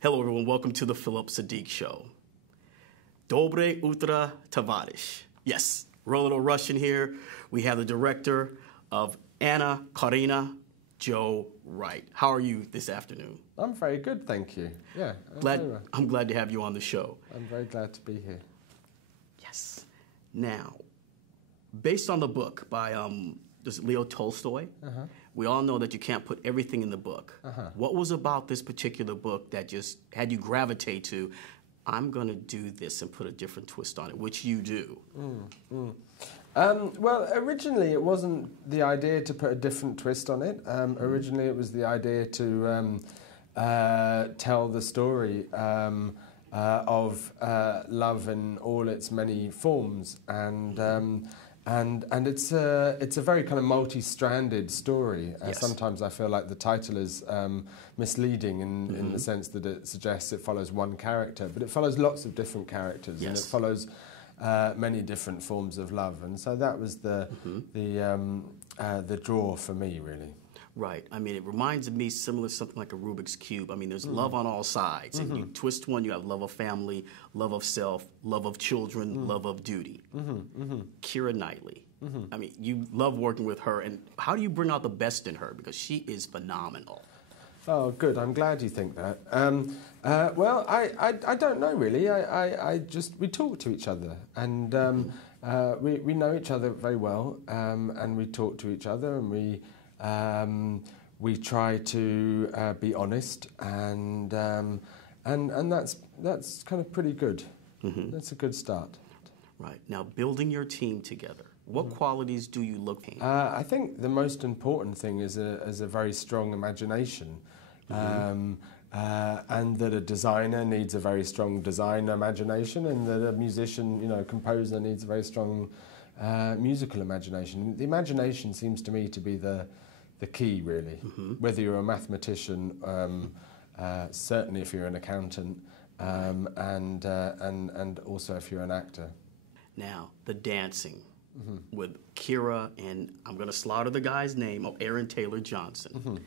Hello, everyone. Welcome to the Phillip Siddiq Show. Dobre utra tovarish. Yes, we're a little Russian here. We have the director of Anna Karenina, Joe Wright. How are you this afternoon? I'm very good, thank you. Yeah, I'm glad to have you on the show. I'm very glad to be here. Yes. Now, based on the book by Leo Tolstoy, we all know that you can't put everything in the book. What was about this particular book that just had you gravitate to, I'm going to do this and put a different twist on it, which you do? Well, originally it wasn't the idea to put a different twist on it. Originally it was the idea to tell the story of love in all its many forms, and it's a very kind of multi-stranded story. Yes. Sometimes I feel like the title is misleading in the sense that it suggests it follows one character, but it follows lots of different characters, Yes. and it follows many different forms of love, and so that was the draw for me, really. Right. I mean, it reminds me similar to something like a Rubik's Cube. I mean, there's love on all sides. And you twist one, you have love of family, love of self, love of children, love of duty. Keira Knightley. I mean, you love working with her. And how do you bring out the best in her? Because she is phenomenal. Oh, good. I'm glad you think that. Well, I don't know, really. We talk to each other. And we know each other very well. And we talk to each other, and we try to be honest, and that's kind of pretty good. That's a good start. Right. Now, building your team together, what qualities do you look for? I think the most important thing is a very strong imagination, and that a designer needs a very strong design imagination, and that a musician, composer needs a very strong musical imagination. The imagination seems to me to be the key, really. Whether you're a mathematician, certainly if you're an accountant, and also if you're an actor. Now, the dancing with Keira and, I'm going to slaughter the guy's name, Aaron Taylor Johnson.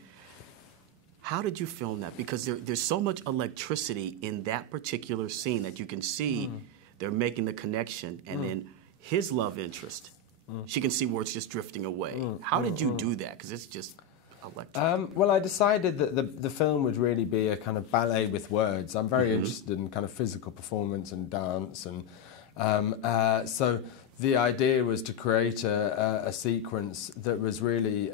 How did you film that? Because there's so much electricity in that particular scene that you can see they're making the connection, and then his love interest, she can see where it's just drifting away. How did you do that? Because it's just electric. Well, I decided that the film would really be a kind of ballet with words. I'm very interested in kind of physical performance and dance, and so the idea was to create a sequence that was really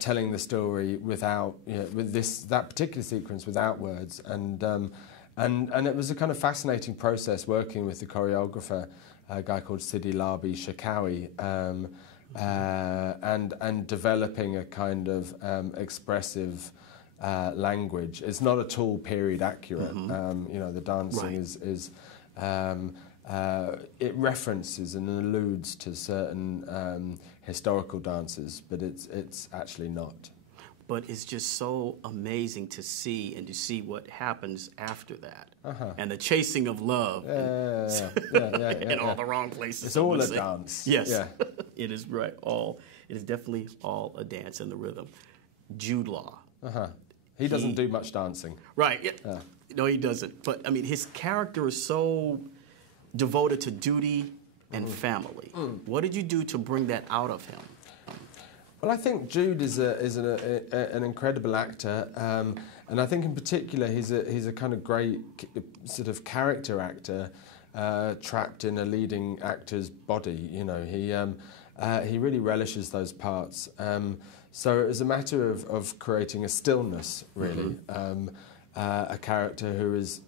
telling the story without, with that particular sequence without words, and it was a kind of fascinating process working with the choreographer, a guy called Sidi Larbi Shakawi, and developing a kind of expressive language. It's not at all period accurate. The dancing is it references and alludes to certain historical dances, but it's actually not. But it's just so amazing to see, and to see what happens after that. And the chasing of love. In all the wrong places. It's all a dance. Yes. Yeah. It is right. It is definitely all a dance in the rhythm. Jude Law. He doesn't do much dancing. Right. Yeah. No, he doesn't. But, I mean, his character is so devoted to duty and family. What did you do to bring that out of him? Well, I think Jude is an incredible actor, and I think in particular he's a kind of great sort of character actor trapped in a leading actor's body. He really relishes those parts. So it was a matter of creating a stillness, really, a character who is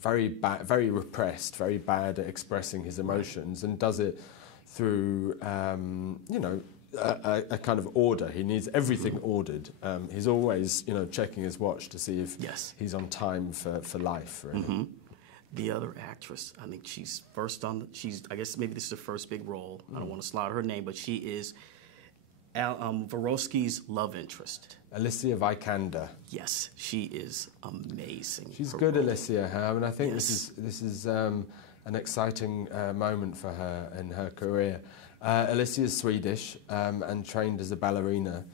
very repressed, very bad at expressing his emotions, and does it through a kind of order. He needs everything ordered. He's always, checking his watch to see if he's on time for life. Really. The other actress, I think she's I guess maybe this is her first big role. I don't want to slaughter her name, but she is Vorosky's love interest. Alicia Vikander. Yes, she is amazing. She's good, Alicia, and I think this is an exciting moment for her in her career. Alicia is Swedish and trained as a ballerina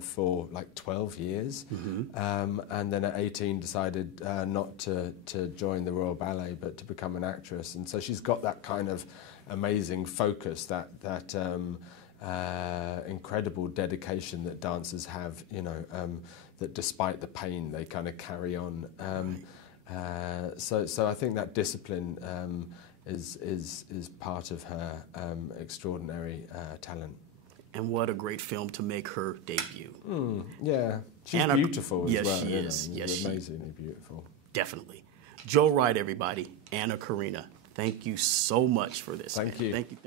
for like 12 years, and then at 18 decided not to join the Royal Ballet but to become an actress. And so she's got that kind of amazing focus, that incredible dedication that dancers have, you know, that despite the pain they kind of carry on. So I think that discipline is part of her extraordinary talent. And what a great film to make her debut. Yeah, she's Anna, beautiful as yes, well. She is. Yes, Yes, amazingly beautiful. Definitely. Joe Wright, everybody. Anna Karenina. Thank you so much for this. Thank you. Thank you.